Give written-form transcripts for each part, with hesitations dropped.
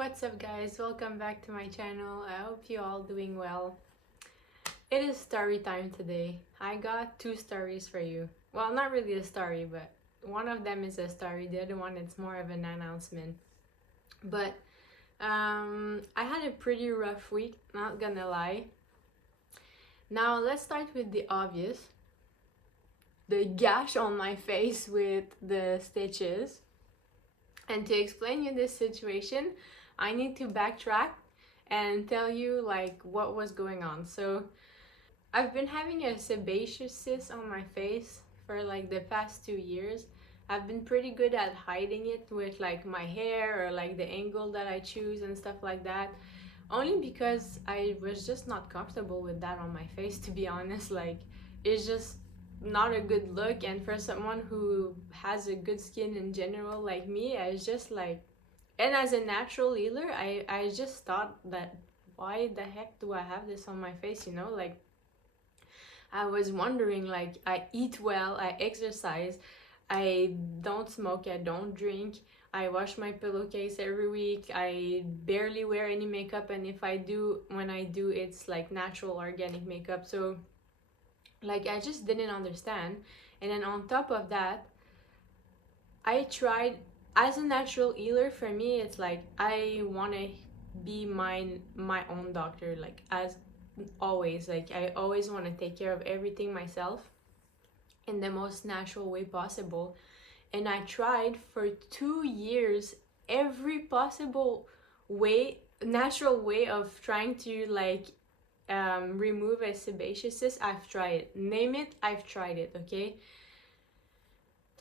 What's up guys, welcome back to my channel. I hope you all doing well. It is story time today. I got two stories for you. Well, not really a story, but one of them is a story, the other one is more of an announcement. But I had a pretty rough week, not gonna lie. Now let's start with the obvious. The gash on my face with the stitches. And to explain you this situation, I need to backtrack and tell you like what was going on. So I've been having a sebaceous cyst on my face for like the past 2 years. I've been pretty good at hiding it with like my hair or like the angle that I choose and stuff like that. Only because I was just not comfortable with that on my face, to be honest. Like, it's just not a good look, and for someone who has a good skin in general like me, I was just like, and as a natural healer, I just thought that why the heck do I have this on my face, you know? Like, I was wondering, like, I eat well, I exercise, I don't smoke, I don't drink, I wash my pillowcase every week, I barely wear any makeup, and if I do, when I do, it's like natural organic makeup. So like, I just didn't understand. And then on top of that, I tried, as a natural healer, for me it's like I want to be my own doctor, like, as always. Like, I always want to take care of everything myself in the most natural way possible. And I tried for 2 years every possible way, natural way of trying to like remove a sebaceous cyst. I've tried it. Name it, I've tried it, okay?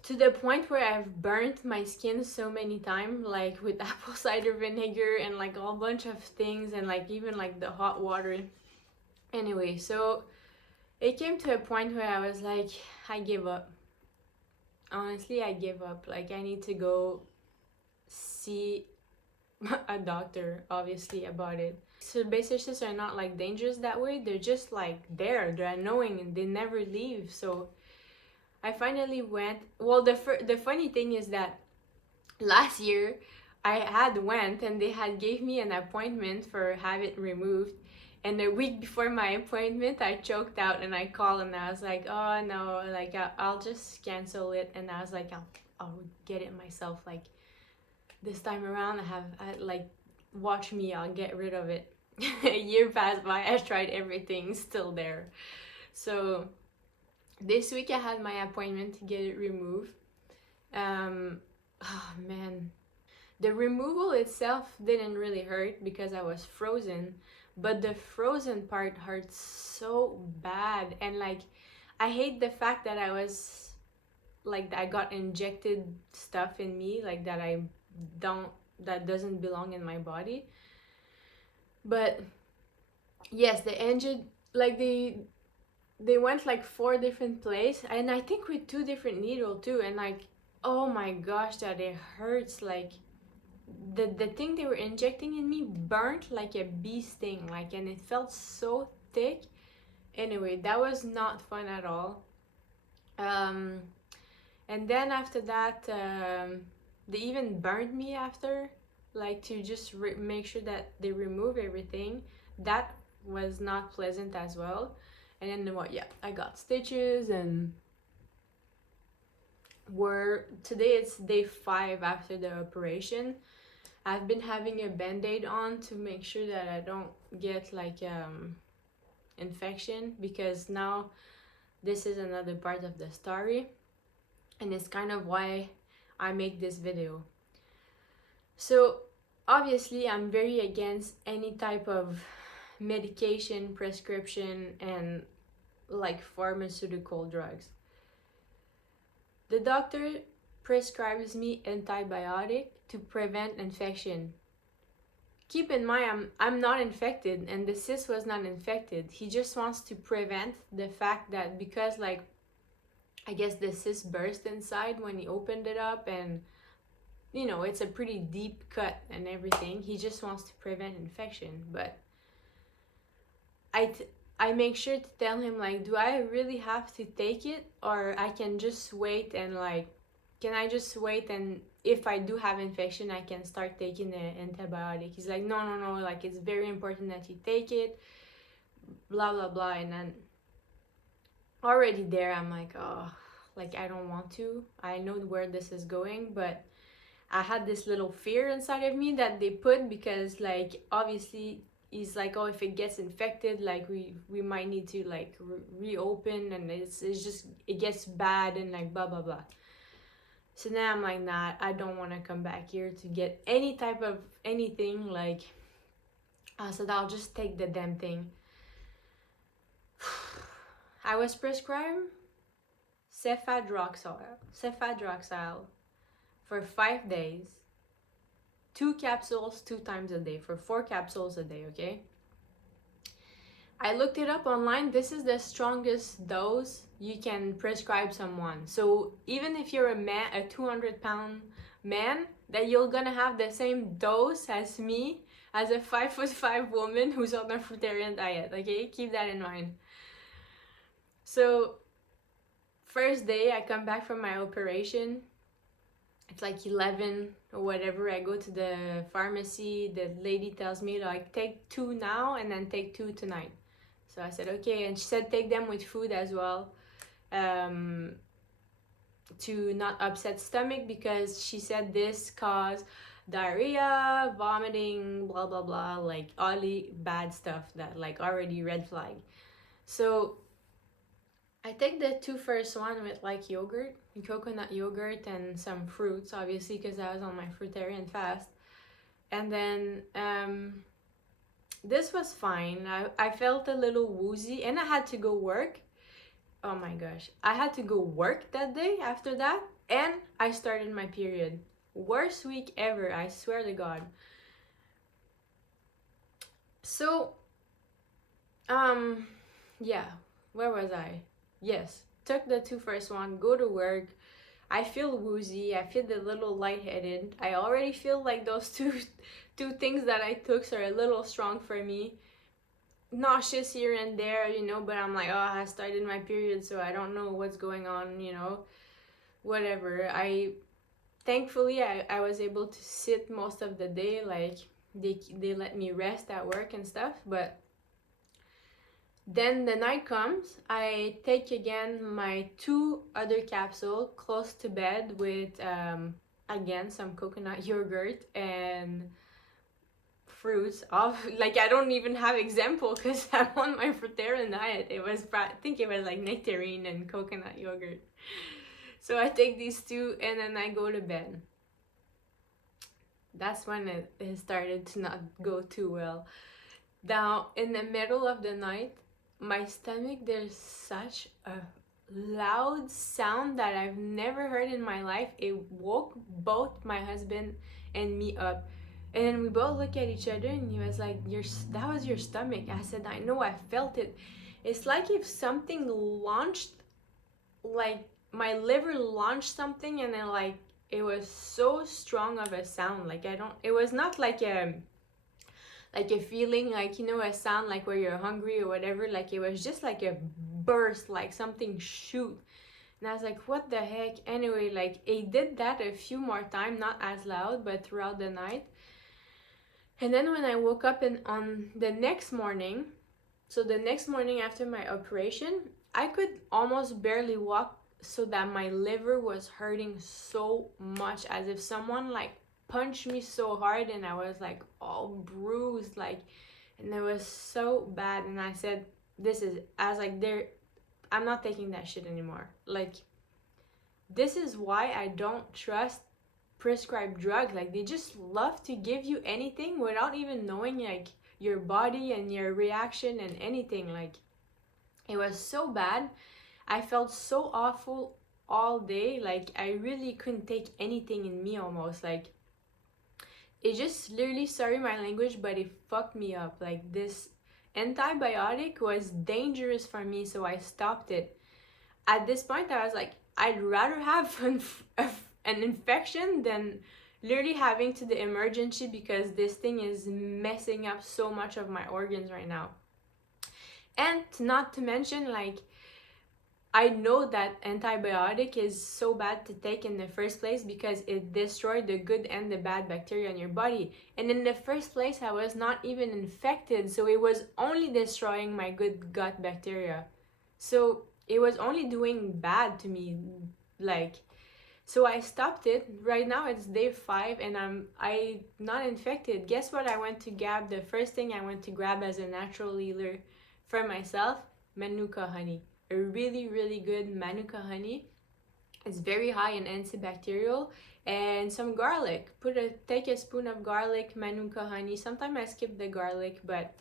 To the point where I've burnt my skin so many times, like with apple cider vinegar and like a whole bunch of things, and like even like the hot water. Anyway, so it came to a point where I was like, I give up. Honestly, I give up. Like, I need to go see a doctor, obviously, about it. So cysts are not like dangerous that way. They're just like there. They're annoying and they never leave. So I finally went. Well, the funny thing is that last year I had went and they had gave me an appointment for have it removed. And a week before my appointment, I choked out and I called and I was like, oh no, like I'll just cancel it. And I was like, I'll get it myself. Like, this time around, like, watch me, I'll get rid of it. A year passed by, I tried everything, still there. So this week I had my appointment to get it removed. Oh man, the removal itself didn't really hurt because I was frozen, but the frozen part hurts so bad. And like, I hate the fact that I was like, I got injected stuff in me, like that doesn't belong in my body. But yes, the engine, like, they went like 4 different places, and I think with 2 different needles too. And like, oh my gosh, that it hurts. Like, the thing they were injecting in me burnt like a bee sting, like, and it felt so thick. Anyway, that was not fun at all. And then after that, they even burned me after, like, to just make sure that they remove everything. That was not pleasant as well. And then what? Yeah, I got stitches, and today it's day 5 after the operation. I've been having a band-aid on to make sure that I don't get like infection, because now this is another part of the story, and it's kind of why I make this video. So obviously I'm very against any type of medication, prescription, and like pharmaceutical drugs. The doctor prescribes me antibiotic to prevent infection. Keep in mind, I'm not infected, and the cyst was not infected. He just wants to prevent the fact that, because like, I guess the cyst burst inside when he opened it up, and you know, it's a pretty deep cut and everything. He just wants to prevent infection. But I make sure to tell him, like, do I really have to take it, or I can just wait and like, can I just wait and if I do have infection, I can start taking the antibiotic. He's like, no, no, no, like it's very important that you take it, blah, blah, blah. And then already there, I'm like, oh, like I don't want to. I know where this is going, but I had this little fear inside of me that they put, because like obviously he's like, oh, if it gets infected, like we might need to like reopen, and it's just, it gets bad, and like blah blah blah. So now I'm like, nah, I don't want to come back here to get any type of anything. Like I said, I'll just take the damn thing. I was prescribed cefadroxil for 5 days, 2 capsules 2 times a day, for 4 capsules a day, okay? I looked it up online. This is the strongest dose you can prescribe someone. So even if you're a man, a 200-pound man, that you're gonna have the same dose as me, as a 5'5" woman who's on a fruitarian diet, okay? Keep that in mind. So first day I come back from my operation, it's like 11 or whatever. I go to the pharmacy. The lady tells me like, take 2 now and then take 2 tonight. So I said okay, and she said take them with food as well, to not upset stomach, because she said this cause diarrhea, vomiting, blah blah blah, like all the bad stuff that like already red flag. So I take the 2 first one with like yogurt, coconut yogurt, and some fruits, obviously, because I was on my fruitarian fast. And then this was fine. I felt a little woozy, and I had to go work. Oh my gosh, I had to go work that day after that, and I started my period. Worst week ever, I swear to God. So yeah, where was I? Yes, took the 2 first one, go to work. I feel woozy, I feel a little lightheaded. I already feel like those two things that I took are a little strong for me. Nauseous here and there, you know, but I'm like, oh, I started my period, so I don't know what's going on, you know, whatever. Thankfully I was able to sit most of the day, like they let me rest at work and stuff. But then the night comes, I take again my 2 other capsules close to bed with again some coconut yogurt and fruits of, like, I don't even have example because I'm on my fruitarian diet. It was, I think it was like nectarine and coconut yogurt. So I take these 2 and then I go to bed. That's when it started to not go too well. Now in the middle of the night, my stomach, there's such a loud sound that I've never heard in my life. It woke both my husband and me up. And then we both look at each other, and he was like, that was your stomach. I said, I know, I felt it. It's like if something launched, like my liver launched something, and then like it was so strong of a sound. Like it was not like a feeling, like, you know, a sound like where you're hungry or whatever. Like it was just like a burst, like something shoot. And I was like, what the heck? Anyway, like it did that a few more times, not as loud, but throughout the night. And then when I woke up on the next morning, so the next morning after my operation, I could almost barely walk, so that my liver was hurting so much, as if someone like punched me so hard, and I was like all bruised, like, and it was so bad. And I said, I was like, I'm not taking that shit anymore. Like, this is why I don't trust prescribed drugs. Like, they just love to give you anything without even knowing like your body and your reaction and anything. Like, it was so bad. I felt so awful all day. Like, I really couldn't take anything in me almost. Like, it just literally, sorry my language, but it fucked me up. Like, this antibiotic was dangerous for me, so I stopped it. At this point, I was like, I'd rather have an infection than literally having to the emergency, because this thing is messing up so much of my organs right now. And not to mention, like, I know that antibiotic is so bad to take in the first place because it destroyed the good and the bad bacteria in your body. And in the first place, I was not even infected, so it was only destroying my good gut bacteria. So it was only doing bad to me, like. So I stopped it. Right now it's day 5 and I not infected. Guess what I went to grab? The first thing I went to grab as a natural healer for myself, Manuka honey. A really, really good Manuka honey. It's very high in antibacterial, and some garlic. Take a spoon of garlic, Manuka honey. Sometimes I skip the garlic, but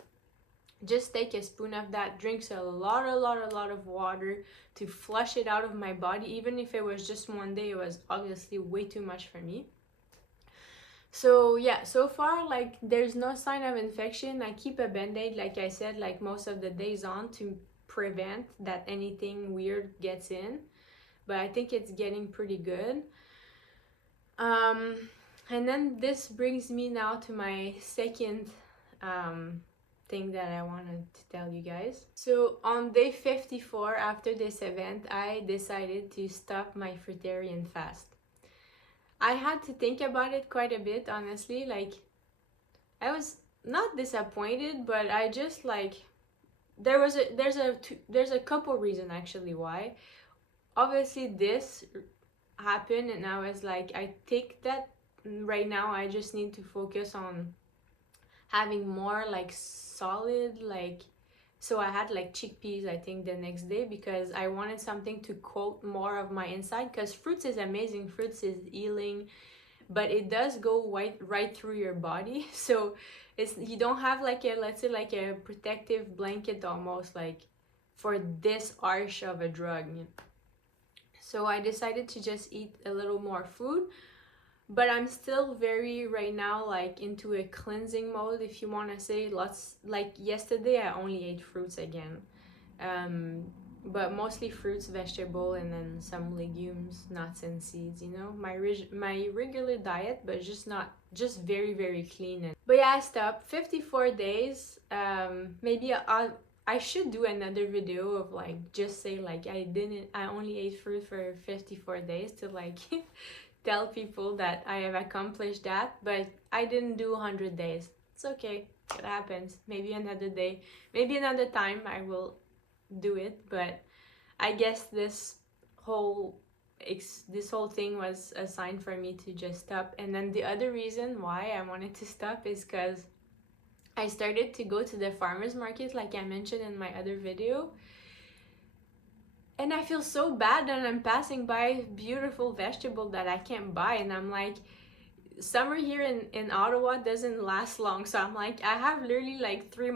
just take a spoon of that. Drinks a lot of water to flush it out of my body. Even if it was just one day, it was obviously way too much for me. So yeah, so far, like, there's no sign of infection. I keep a band-aid, like I said, like most of the days on, to prevent that anything weird gets in, but I think it's getting pretty good. And then this brings me now to my second thing that I wanted to tell you guys. So on day 54 after this event, I decided to stop my fruitarian fast. I had to think about it quite a bit, honestly. Like, I was not disappointed, but I just, like, there's a couple reasons actually why. Obviously this happened and I was like, I think that right now I just need to focus on having more like solid, like, so I had like chickpeas I think the next day because I wanted something to coat more of my inside, because fruits is amazing, fruits is healing, but it does go right through your body. So it's, you don't have like a, let's say, like a protective blanket almost, like, for this arch of a drug. So I decided to just eat a little more food, but I'm still very right now like into a cleansing mode, if you want to say. Lots, like yesterday I only ate fruits again, but mostly fruits, vegetable, and then some legumes, nuts and seeds, you know, my regular diet, but just very clean. But yeah, I stopped 54 days. Maybe I should do another video of like, just say like I only ate fruit for 54 days to like tell people that I have accomplished that, but I didn't do 100 days. It's okay, it happens. Maybe another day, maybe another time I will do it, but I guess this whole thing was a sign for me to just stop. And then the other reason why I wanted to stop is because I started to go to the farmers market, like I mentioned in my other video, and I feel so bad that I'm passing by beautiful vegetable that I can't buy, and I'm like, summer here in Ottawa doesn't last long, so I'm like, I have literally like 3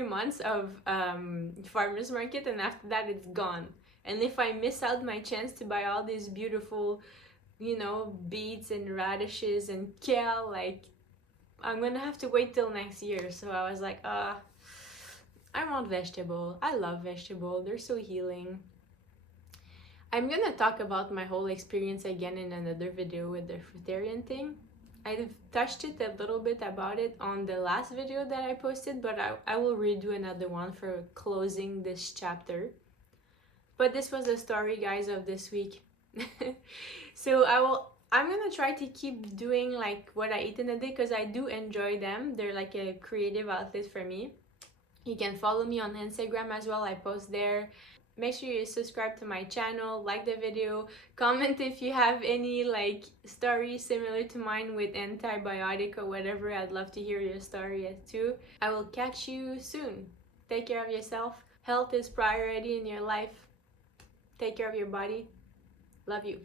months of farmers market, and after that it's gone. And if I miss out my chance to buy all these beautiful, you know, beets and radishes and kale, like, I'm gonna have to wait till next year. So I was like, I want vegetable. I love vegetable. They're so healing. I'm gonna talk about my whole experience again in another video with the fruitarian thing. I've touched it a little bit about it on the last video that I posted, but I will redo another one for closing this chapter. But this was the story, guys, of this week. So I'm gonna try to keep doing like what I eat in a day, because I do enjoy them. They're like a creative outlet for me. You can follow me on Instagram as well, I post there. Make sure you subscribe to my channel, like the video, comment if you have any like story similar to mine with antibiotic or whatever. I'd love to hear your story too. I will catch you soon. Take care of yourself. Health is priority in your life. Take care of your body. Love you.